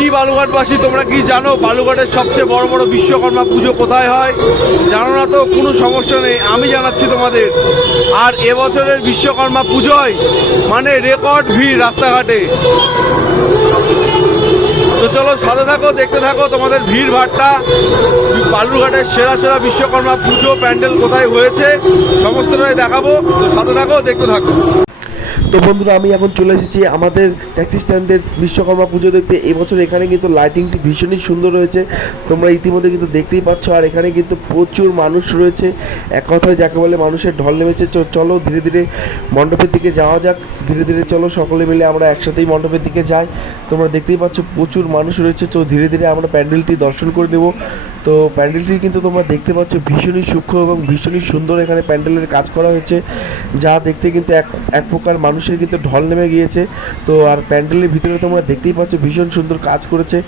কি বালুঘাটবাসী, তোমরা কি জানো বালুঘাটের সবচেয়ে বড় বড় বিশ্বকর্মা পুজো কোথায় হয়? জানো না তো? কোনো সমস্যা নেই। আমি জানাচ্ছি তোমাদের। আর এবছরের বিশ্বকর্মা পুজোয় মানে রেকর্ড ভিড় রাস্তাঘাটে। তো চলো সাথে থাকো, দেখতে থাকো তোমাদের ভিড় ভাট্টা বালুরঘাটের সেরা সেরা বিশ্বকর্মা পুজো প্যান্ডেল কোথায় হয়েছে, সমস্তটাই দেখাবো। তো সাথে থাকো, দেখতে থাকো। তো বন্ধুরা, আমি এখন চলে এসেছি আমাদের ট্যাক্সি স্ট্যান্ডের বিশ্বকর্মা পুজো দেখতে। এবছর এখানে কিন্তু লাইটিংটি ভীষণই সুন্দর রয়েছে তোমরা ইতিমধ্যে কিন্তু দেখতেই পাচ্ছ, আর এখানে কিন্তু প্রচুর মানুষ রয়েছে। এক কথায় যাকে বলে মানুষের ঢল নেমেছে। চলো ধীরে ধীরে মণ্ডপের দিকে যাওয়া যাক। ধীরে ধীরে চলো সকলে মিলে আমরা একসাথেই মণ্ডপের দিকে যাই। তোমরা দেখতেই পাচ্ছ প্রচুর মানুষ রয়েছে। তো ধীরে ধীরে আমরা প্যান্ডেলটি দর্শন করে নেব। তো প্যান্ডেলটি কিন্তু তোমরা দেখতে পাচ্ছ ভীষণই সূক্ষ্ম এবং ভীষণই সুন্দর এখানে প্যান্ডেলের কাজ করা হয়েছে। যা দেখতে কিন্তু এক এক প্রকার মানুষের কিন্তু ঢল নেমে গিয়েছে। তো আর প্যান্ডেলের ভিতরে তোমরা দেখতেই পাচ্ছ ভীষণ সুন্দর কাজ করেছে।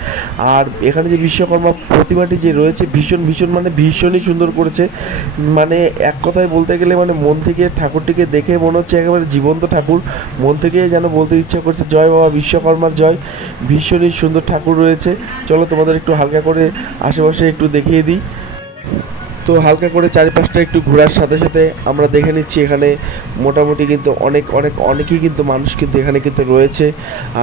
আর এখানে যে বিশ্বকর্মা প্রতিমাটি যে রয়েছে, ভীষণ ভীষণ মানে ভীষণই সুন্দর করেছে। মানে এক কথায় বলতে গেলে মানে মন থেকে ঠাকুরটিকে দেখে মনে হচ্ছে একেবারে জীবন্ত ঠাকুর। মন থেকে যেন বলতে ইচ্ছা করছে, জয় বাবা বিশ্বকর্মার জয়। ভীষণই সুন্দর ঠাকুর রয়েছে। চলো তোমাদের একটু হালকা করে আশেপাশে একটু দেখিয়ে দিই। তো হালকা করে চারিপাশটা একটু ঘোরার সাথে সাথে আমরা দেখে নিচ্ছি এখানে মোটামুটি কিন্তু অনেক অনেক, অনেকেই কিন্তু মানুষ কিন্তু এখানে কিন্তু রয়েছে।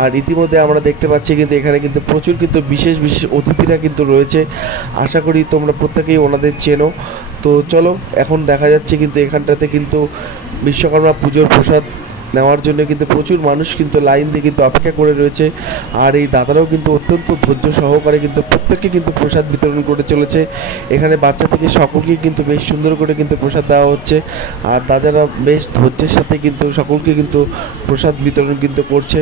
আর ইতিমধ্যে আমরা দেখতে পাচ্ছি কিন্তু এখানে কিন্তু প্রচুর কিন্তু বিশেষ বিশেষ অতিথিরা কিন্তু রয়েছে। আশা করি তোমরা প্রত্যেকেই ওনাদের চেনো। তো চলো, এখন দেখা যাচ্ছে কিন্তু এখানটাতে কিন্তু বিশ্বকর্মা পুজোর প্রসাদ নেওয়ার জন্য কিন্তু প্রচুর মানুষ কিন্তু লাইন দিয়ে কিন্তু অপেক্ষা করে রয়েছে। আর এই দাদারাও কিন্তু অত্যন্ত ধৈর্য সহকারে কিন্তু প্রত্যেককে কিন্তু প্রসাদ বিতরণ করে চলেছে। এখানে বাচ্চা থেকে সকলকে কিন্তু বেশ সুন্দর করে কিন্তু প্রসাদ দেওয়া হচ্ছে। আর দাদারা বেশ ধৈর্যের সাথে কিন্তু সকলকে কিন্তু প্রসাদ বিতরণ কিন্তু করছে।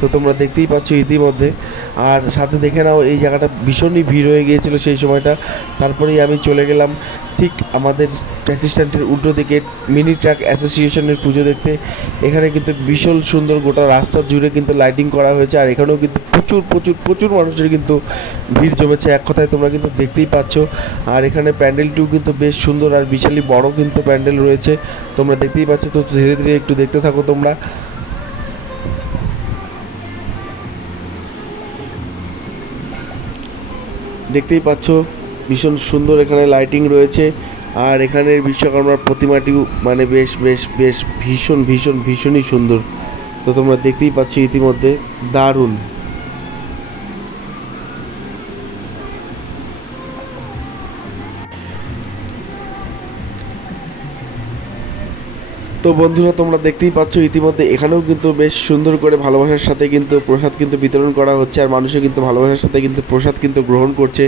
তো তোমরা দেখতেই পাচ্ছ ইতিমধ্যে। আর সাথে দেখে নাও, এই জায়গাটা ভীষণই ভিড় হয়ে গিয়েছিল সেই সময়টা। তারপরেই আমি চলে গেলাম ঠিক আমাদের ট্যাক্সি স্ট্যান্ডের উল্টো দিকে মিনি ট্রাক অ্যাসোসিয়েশনের পুজো দেখতে। এখানে কিন্তু ভীষণ সুন্দর গোটা রাস্তা জুড়ে কিন্তু লাইটিং করা হয়েছে, আর এখানেও কিন্তু প্রচুর প্রচুর প্রচুর মানুষের কিন্তু ভিড় জমেছে। এক কথায় তোমরা কিন্তু দেখতেই পাচ্ছ। আর এখানে প্যান্ডেলটিও কিন্তু বেশ সুন্দর, আর বিশালই বড় কিন্তু প্যান্ডেল রয়েছে। তোমরা দেখতেই পাচ্ছ, তো ধীরে ধীরে একটু দেখতে থাকো তোমরা। দেখতেই পাচ্ছ, ভীষণ সুন্দর এখানে লাইটিং রয়েছে। আর এখানের বিশ্বকর্মার প্রতিমাটিও মানে বেশ বেশ বেশ ভীষণ ভীষণ, ভীষণই সুন্দর। তো তোমরা দেখতেই পাচ্ছ ইতিমধ্যে দারুণ। তো বন্ধুরা, তোমরা দেখতেই পাচ্ছ ইতিমধ্যে এখানেও কিন্তু বেশ সুন্দর করে ভালোবাসার সাথে কিন্তু প্রসাদ কিন্তু বিতরণ করা হচ্ছে, আর মানুষও কিন্তু ভালোবাসার সাথে কিন্তু প্রসাদ কিন্তু গ্রহণ করছে।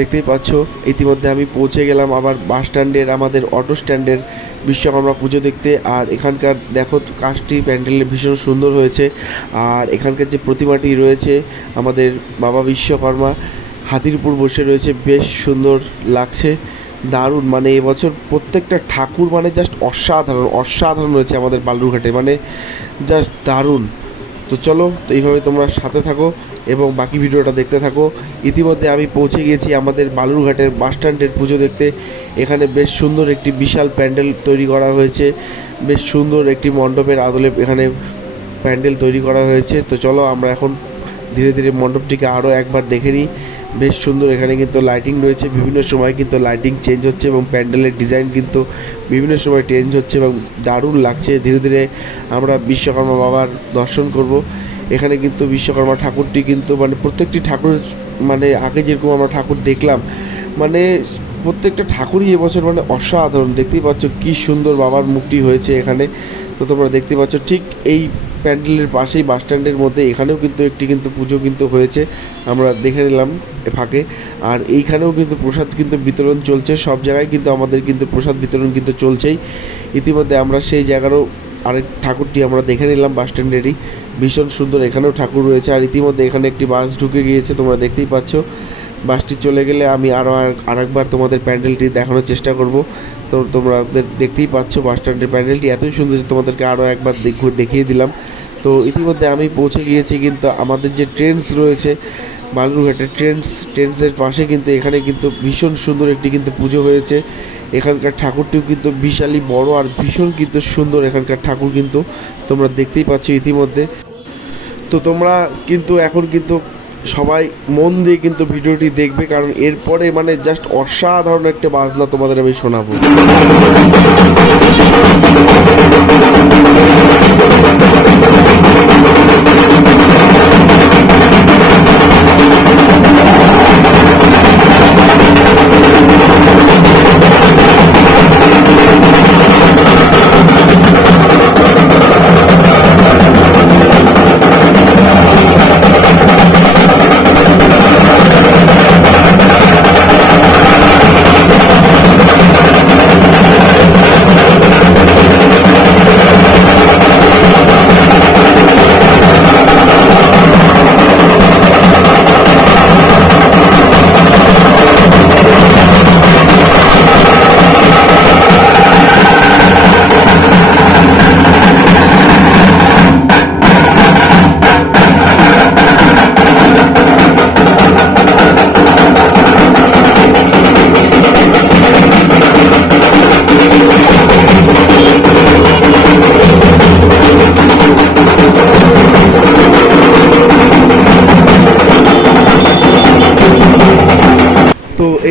দেখতেই পাচ্ছ, ইতিমধ্যে আমি পৌঁছে গেলাম আবার বাস স্ট্যান্ডের, আমাদের অটো স্ট্যান্ডের বিশ্বকর্মা পুজো দেখতে। আর এখানকার দেখো কাজটি প্যান্ডেলে ভীষণ সুন্দর হয়েছে। আর এখানকার যে প্রতিমাটি রয়েছে, আমাদের বাবা বিশ্বকর্মা হাতির উপর বসে রয়েছে, বেশ সুন্দর লাগছে, দারুণ। মানে এবছর প্রত্যেকটা ঠাকুর মানে জাস্ট অসাধারণ অসাধারণ রয়েছে আমাদের বালুরঘাটে মানে জাস্ট দারুণ। তো চলো, তো এইভাবে তোমরা সাথে থাকো। এবং বাকি ভিডিওটা দেখতে থাকো। ইতিমধ্যে আমি পৌঁছে গিয়েছি আমাদের বালুরঘাটের বাস স্ট্যান্ডের পুজো দেখতে। এখানে বেশ সুন্দর একটি বিশাল প্যান্ডেল তৈরি করা হয়েছে। বেশ সুন্দর একটি মণ্ডপের আদলে এখানে প্যান্ডেল তৈরি করা হয়েছে। তো চলো আমরা এখন ধীরে ধীরে মণ্ডপটিকে আরও একবার দেখে নিই। বেশ সুন্দর এখানে কিন্তু লাইটিং রয়েছে। বিভিন্ন সময় কিন্তু লাইটিং চেঞ্জ হচ্ছে এবং প্যান্ডেলের ডিজাইন কিন্তু বিভিন্ন সময় চেঞ্জ হচ্ছে এবং দারুণ লাগছে। ধীরে ধীরে আমরা বিশ্বকর্মা বাবার দর্শন করব। এখানে কিন্তু বিশ্বকর্মা ঠাকুরটি কিন্তু মানে প্রত্যেকটি ঠাকুর মানে আগে যেরকম আমরা ঠাকুর দেখলাম মানে প্রত্যেকটা ঠাকুরই এবছর মানে অসাধারণ। দেখতেই পাচ্ছ কি সুন্দর বাবার মুখটি হয়েছে এখানে। তো তোমরা দেখতে পাচ্ছ ঠিক এই প্যান্ডেলের পাশেই বাস স্ট্যান্ডের মধ্যে এখানেও কিন্তু একটি কিন্তু পুজো কিন্তু হয়েছে। আমরা দেখে নিলাম ফাঁকে। আর এইখানেও কিন্তু প্রসাদ কিন্তু বিতরণ চলছে। সব জায়গায় কিন্তু আমাদের কিন্তু প্রসাদ বিতরণ কিন্তু চলছেই। ইতিমধ্যে আমরা সেই জায়গারও আরেক ঠাকুরটি আমরা দেখে নিলাম বাস স্ট্যান্ডেরই ভীষণ সুন্দর, এখানেও ঠাকুর রয়েছে। আর ইতিমধ্যে এখানে একটি বাস ঢুকে গিয়েছে, তোমরা দেখতেই পাচ্ছ। বাসটি চলে গেলে আমি আরও আরেকবার তোমাদের প্যান্ডেলটি দেখানোর চেষ্টা করব। তো তোমরা দেখতেই পাচ্ছ বাস স্ট্যান্ডের প্যান্ডেলটি এতই সুন্দর তোমাদেরকে আরও একবার দেখ- দেখিয়ে দিলাম। তো ইতিমধ্যে আমি পৌঁছে গিয়েছি, কিন্তু আমাদের যে ট্রেন্স রয়েছে, বালুরঘাটের ট্রেন্স ট্রেন্সের পাশে কিন্তু এখানে কিন্তু ভীষণ সুন্দর একটি কিন্তু পুজো হয়েছে। এখানকার ঠাকুরটিও কিন্তু বিশালই বড় আর ভীষণ কিন্তু সুন্দর এখানকার ঠাকুর কিন্তু তোমরা দেখতেই পাচ্ছ ইতিমধ্যে। তো তোমরা কিন্তু এখন কিন্তু সবাই মন দিয়ে কিন্তু ভিডিওটি দেখবে কারণ এরপরে মানে জাস্ট অসাধারণ একটা বাজনা তোমাদের আমি শোনাবো।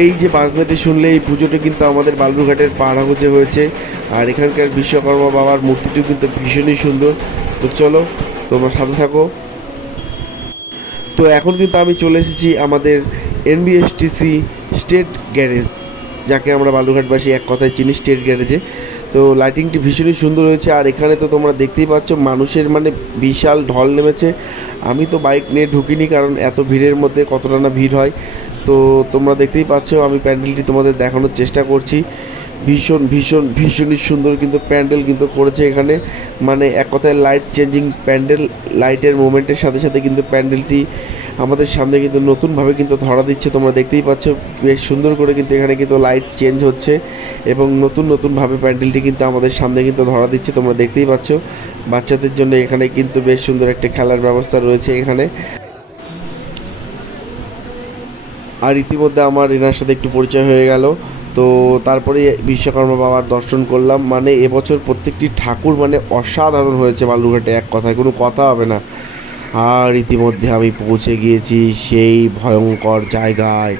এই যে বাজনাটি শুনলে, এই পুজোটা কিন্তু আমাদের বালুরঘাটের পাহাড়া পুজো হয়েছে। আর এখানকার বিশ্বকর্মা বাবার মূর্তিটিও কিন্তু ভীষণই সুন্দর। তো চলো, তোমরা সাথে থাকো। তো এখন কিন্তু আমি চলে এসেছি আমাদের এনবিএসটিসি স্টেট গ্যারেজ যাকে আমরা বালুরঘাটবাসী এক কথায় চিনি স্টেট গ্যারেজে তো লাইটিংটি ভীষণই সুন্দর হয়েছে, আর এখানে তো তোমরা দেখতেই পাচ্ছ মানুষের মানে বিশাল ঢল নেমেছে। আমি তো বাইক নিয়ে ঢুকিনি, কারণ এত ভিড়ের মধ্যে কতটা না ভিড় হয়। তো তোমরা দেখতেই পাচ্ছ, আমি প্যান্ডেলটি তোমাদের দেখানোর চেষ্টা করছি। ভীষণ ভীষণ, ভীষণই সুন্দর কিন্তু প্যান্ডেল কিন্তু করেছে এখানে। মানে এক কথায় লাইট চেঞ্জিং প্যান্ডেল লাইটের মুভমেন্টের সাথে সাথে কিন্তু প্যান্ডেলটি আমাদের সামনে কিন্তু নতুনভাবে কিন্তু ধরা দিচ্ছে। তোমরা দেখতেই পাচ্ছ, বেশ সুন্দর করে কিন্তু এখানে কিন্তু লাইট চেঞ্জ হচ্ছে এবং নতুন, নতুনভাবে প্যান্ডেলটি কিন্তু আমাদের সামনে কিন্তু ধরা দিচ্ছে। তোমরা দেখতেই পাচ্ছ, বাচ্চাদের জন্য এখানে কিন্তু বেশ সুন্দর একটা খেলার ব্যবস্থা রয়েছে এখানে। আর ইতিমধ্যে আমার এনার সাথে একটু পরিচয় হয়ে গেল। তো তারপরে বিশ্বকর্মা বাবার দর্শন করলাম। মানে এবছর প্রত্যেকটি ঠাকুর মানে অসাধারণ হয়েছে বালুরঘাটে, এক কথায়। কোনো কথা হবে না। আর ইতিমধ্যে আমি পৌঁছে গিয়েছি সেই ভয়ঙ্কর জায়গায়।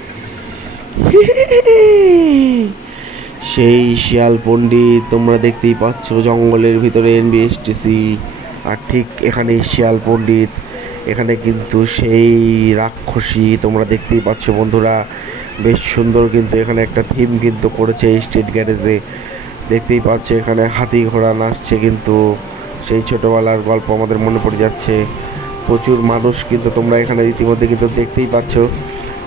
সেই শিয়াল পণ্ডিত, তোমরা দেখতেই পাচ্ছ জঙ্গলের ভিতরে এনবিএসটিসি আর ঠিক এখানে শিয়াল পণ্ডিত। এখানে কিন্তু সেই রাক্ষসী তোমরা দেখতেই পাচ্ছ বন্ধুরা। বেশ সুন্দর কিন্তু এখানে একটা থিম কিন্তু করেছে এই স্টেট গ্যারেজে দেখতেই পাচ্ছ এখানে হাতি ঘোড়া নাচছে কিন্তু। সেই ছোটোবেলার গল্প আমাদের মনে পড়ে যাচ্ছে। প্রচুর মানুষ কিন্তু তোমরা এখানে ইতিমধ্যে কিন্তু দেখতেই পাচ্ছ।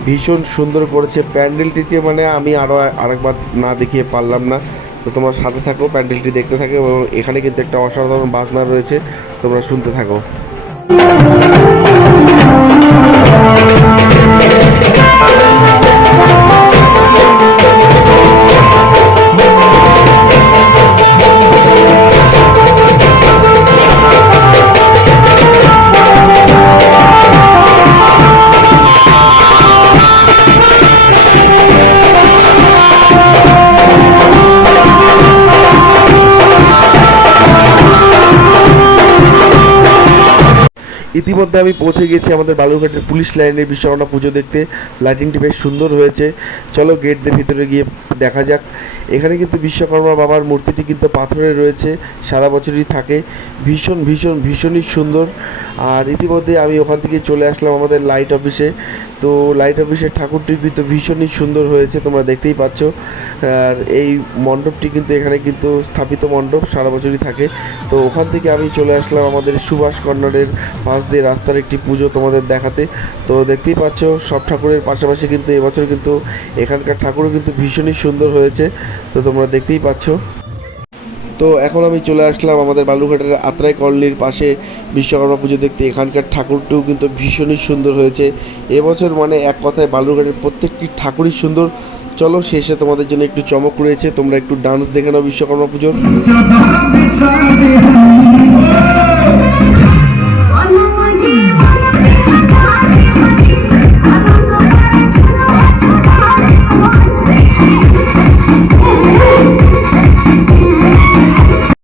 ভীষণ সুন্দর করেছে প্যান্ডেলটিতে মানে আমি আরও আরেকবার না দেখিয়ে পারলাম না। তো তোমরা সাথে থাকো, প্যান্ডেলটি দেখতে থাকো এবং এখানে কিন্তু একটা অসাধারণ বাজনা রয়েছে। তোমরা শুনতে থাকো। ইতিমধ্যে আমি পৌঁছে গেছি আমাদের বালুরঘাটের পুলিশ লাইনের বিশ্বকর্মা পুজো দেখতে। লাইটিংটি বেশ সুন্দর হয়েছে। চলো গেট দিয়ে ভিতরে গিয়ে দেখা যাক। এখানে কিন্তু বিশ্বকর্মা বাবার মূর্তিটি কিন্তু পাথরে রয়েছে, সারা বছরই থাকে। ভীষণ ভীষণ, ভীষণই সুন্দর। আর ইতিমধ্যে আমি ওখান থেকে চলে আসলাম আমাদের লাইট অফিসে। তো লাইট অফিসের ঠাকুরটি কিন্তু ভীষণই সুন্দর হয়েছে, তোমরা দেখতেই পাচ্ছ। আর এই মণ্ডপটি কিন্তু এখানে কিন্তু স্থাপিত মণ্ডপ, সারা বছরই থাকে। তো ওখান থেকে আমি চলে আসলাম আমাদের সুভাষ কর্নারের পাশ দিয়ে রাস্তার একটি পুজো তোমাদের দেখাতে। তো দেখতেই পাচ্ছ, সব ঠাকুরের পাশাপাশি কিন্তু এবছর কিন্তু এখানকার ঠাকুরও কিন্তু ভীষণই সুন্দর হয়েছে। তো তোমরা দেখতেই পাচ্ছ। তো এখন আমি চলে আসলাম আমাদের বালুঘাটের আত্রাই কলনির পাশে বিশ্বকর্মা পুজো দেখতে। এখানকার ঠাকুরটিও কিন্তু ভীষণই সুন্দর হয়েছে। এবছর মানে এক কথায় বালুঘাটের প্রত্যেকটি ঠাকুরই সুন্দর। চলো শেষে তোমাদের জন্য একটু চমক রয়েছে। তোমরা একটু ডান্স দেখে নাও বিশ্বকর্মা পুজোর।